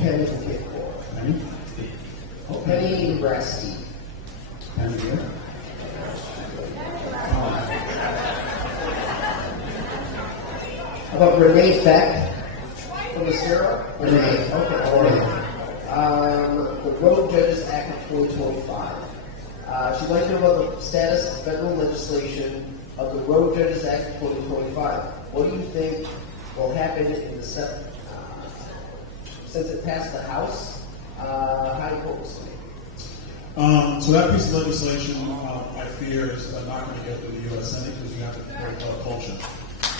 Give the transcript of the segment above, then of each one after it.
Penny Pitbull. Penny Nebraska. Penny here. How about Renee Beck from Estero? Renee, okay. The Road Judges Act of 2025. She'd like to know about the status of federal legislation of the Road Judges Act of 2025. What do you think will happen in the Senate? Since it passed the House, how do you vote? So that piece of legislation, I fear, is not going to get through the U.S. Senate because you have to break cloture.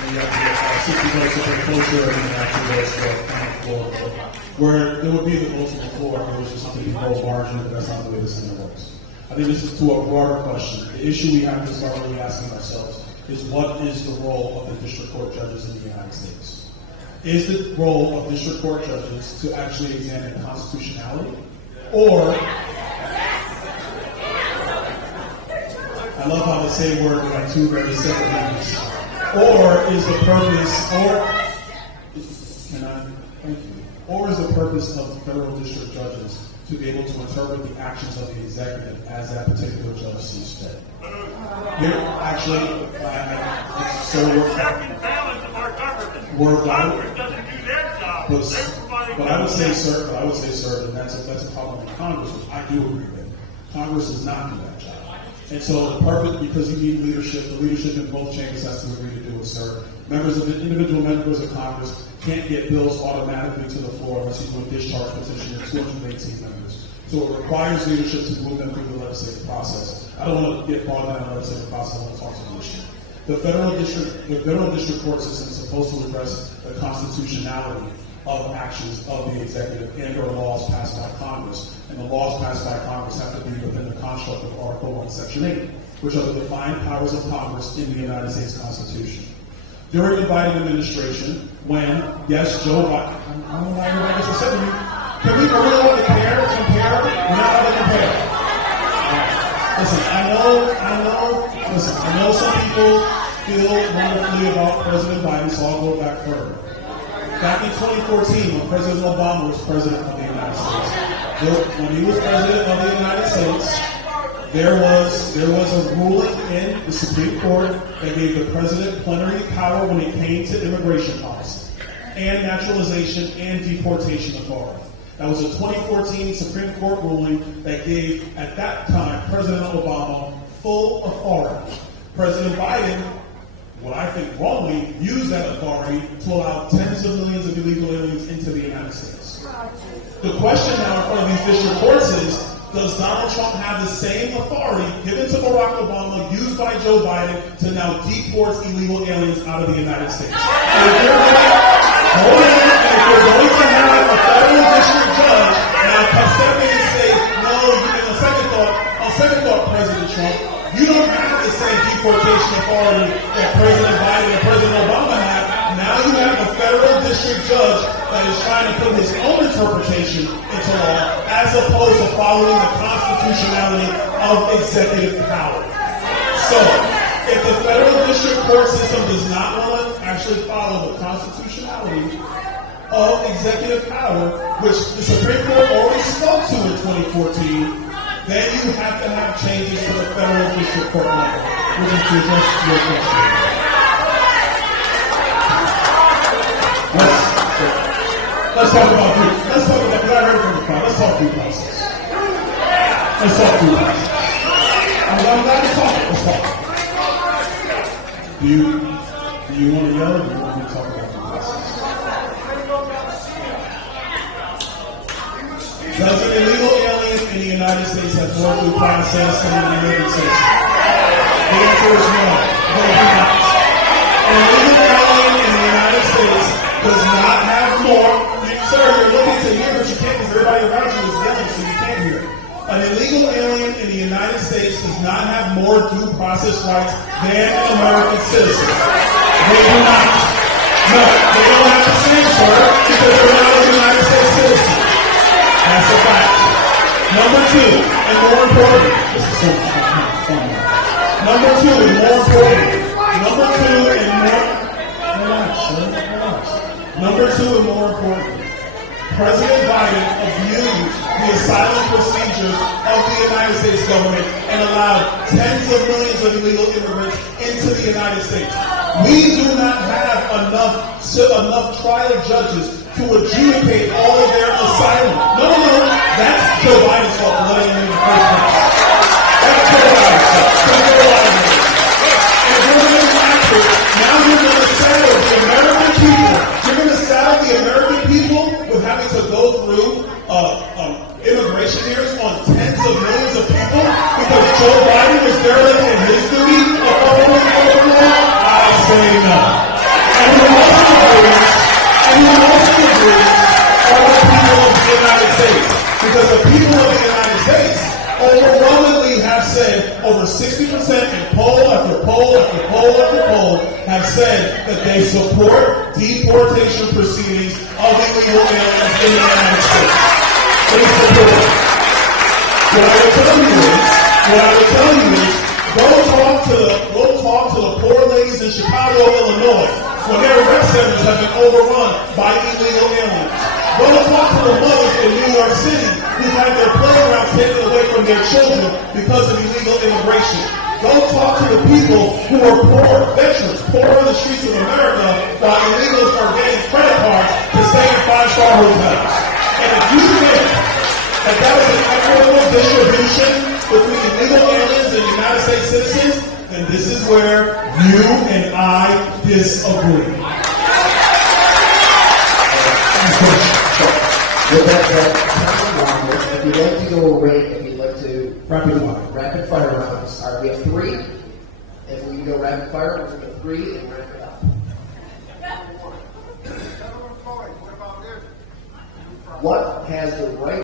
And you have to get 60 votes to break cloture and then actually votes to on the floor. Where there would be the votes on the floor, if it was just something you call margin, but that's not the way the Senate works. I think this is to a broader question. The issue we have to start really asking ourselves is what is the role of the district court judges in the United States? Is the role of district court judges to actually examine constitutionality? Or, I love how they say words like two very separate things. Or is the purpose of federal district judges to be able to interpret the actions of the executive as that particular judge sees fit? Here, actually, Congress doesn't do their job. But I would say, sir, and that's a problem with Congress, which I do agree with. Congress does not do that job. And so the purpose, because you need leadership, the leadership in both chambers has to agree to do it, sir. Individual members of Congress can't get bills automatically to the floor unless you do a discharge petition of 218 members. So it requires leadership to move them through the legislative process. I don't want to get bogged down in the legislative process. I want to talk to the issue. The federal district court system is supposed to address the constitutionality of actions of the executive and or laws passed by Congress. And the laws passed by Congress have to be within the construct of Article 1, Section 8, which are the defined powers of Congress in the United States Constitution. During the Biden administration, when, yes, Joe Biden, I don't know why everybody gets upset with me. Can we really want to compare? We're not going to compare. Listen, I know some people feel wonderfully about President Biden, so I'll go back further. Back in 2014, when President Obama was president of the United States, when he was president of the United States, there was a ruling in the Supreme Court that gave the president plenary power when it came to immigration policy and naturalization and deportation authority. That was a 2014 Supreme Court ruling that gave, at that time, President Obama full authority. President Biden, what I think wrongly, used that authority to allow tens of millions of illegal aliens into the United States. The question now in front of these district courts is, does Donald Trump have the same authority given to Barack Obama, used by Joe Biden, to now deport illegal aliens out of the United States? And if you're going to have a federal district judge now come step in and say, no, on second thought, President Trump, you don't have the same deportation authority that President Biden and President Obama have. Now you have a federal district judge that is trying to put his own interpretation into law as opposed to following the constitutionality of executive power. So, if the federal district court system does not want to actually follow the constitutionality of executive power, which the Supreme Court already spoke to in 2014, then you have to have changes to the federal district court level, which is to address your question. Let's talk about due. Let's talk about, because I heard from the crowd. Let's talk due process. Let's talk due process. I'm glad to talk. Let's talk. Do you want to yell or do you want me to talk about due process? Does an illegal alien in the United States have more due process than an American citizen? The answer is no. They do not. An illegal alien in the United States does not have more. Sir, you're looking to hear, but you can't because everybody around you is yelling, so you can't hear. An illegal alien in the United States does not have more due process rights than an American citizen. They do not. No, they don't have the same, sir, because they're not a United States citizen. That's a fact. Number two, and more important, this is so fun. Number two, and more important. Relax, sir, relax. Number two, and more important. President Biden abused the asylum procedures of the United States government and allowed tens of millions of illegal immigrants into the United States. We do not have enough trial judges to adjudicate all of their asylum. No, that's Joe Biden's fault for letting them in the first place. That's Joe Biden's fault. That's Joe Biden's fault. And you're going to have to, now you're going to saddle the American people. You're going to saddle the American people with having to go through immigration hearings on tens of millions of people because Joe Biden was derelict in his duty of upholding the law. I say no. And who also agrees are the people of the United States. Because the people of the United States overwhelmingly have said, over 60% in poll after poll after poll after poll, have said that they support deportation proceedings of illegal aliens in the United States. They support it. What I will tell you is, go talk to the poor ladies in Chicago, Illinois, when their rec centers have been overrun by illegal aliens. Go talk to the mothers in New York City who've had their playgrounds taken away from their children because of illegal immigration. Go talk to the people who are poor, veterans, poor on the streets of America, while illegals are getting credit cards to stay in five-star hotels. And if you think that was an equitable distribution between illegal aliens and United States citizens, then this is where you and I disagree. With that said, if you'd like to go away, if you'd like to rapid fire rounds. All right, we have 3. If we can go rapid fire, we're going to go 3 and wrap it up. What has the right